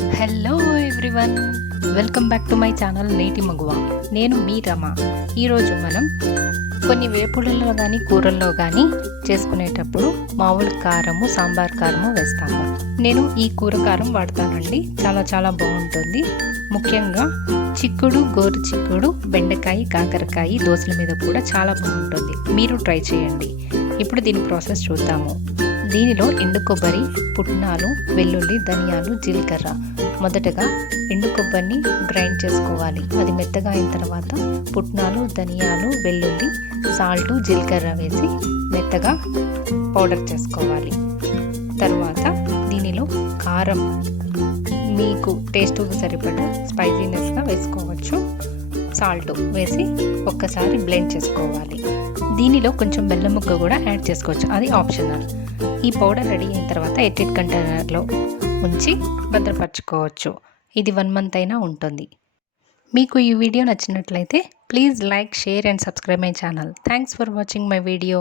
Hello everyone, welcome back to my channel నేటి మగువ. నేను మీ రమ. ఈరోజు మనం కొన్ని వేపుడుల్లో కానీ కూరల్లో కానీ చేసుకునేటప్పుడు మామూలు కారము, సాంబార్ కారము వేస్తాము. నేను ఈ కూర కారం వాడతానండి. చాలా బాగుంటుంది. ముఖ్యంగా చిక్కుడు, గోరు చిక్కుడు, బెండకాయ, కాకరకాయ దోశల మీద కూడా చాలా బాగుంటుంది. మీరు ట్రై చేయండి. ఇప్పుడు దీని ప్రాసెస్ చూద్దాము. దీనిలో ఎండు కొబ్బరి, పుట్నాలు, వెల్లుల్లి, ధనియాలు, జీలకర్ర. మొదటగా ఎండు కొబ్బరిని గ్రైండ్ చేసుకోవాలి. అది మెత్తగా అయిన తర్వాత పుట్నాలు, ధనియాలు, వెల్లుల్లి, సాల్టు, జీలకర్ర వేసి మెత్తగా పౌడర్ చేసుకోవాలి. తర్వాత దీనిలో కారం మీకు టేస్ట్కు సరిపడా స్పైసీనెస్గా వేసుకోవచ్చు. సాల్ట్ వేసి ఒక్కసారి బ్లెండ్ చేసుకోవాలి. దీనిలో కొంచెం బెల్లం ముక్క కూడా యాడ్ చేసుకోవచ్చు, అది ఆప్షనల్. ఈ పౌడర్ రెడీ అయిన తర్వాత ఎయిటెడ్ కంటైనర్లో ఉంచి భద్రపరచుకోవచ్చు. ఇది 1 month అయినా ఉంటుంది. మీకు ఈ వీడియో నచ్చినట్లయితే please like, share and subscribe my channel. Thanks for watching my video.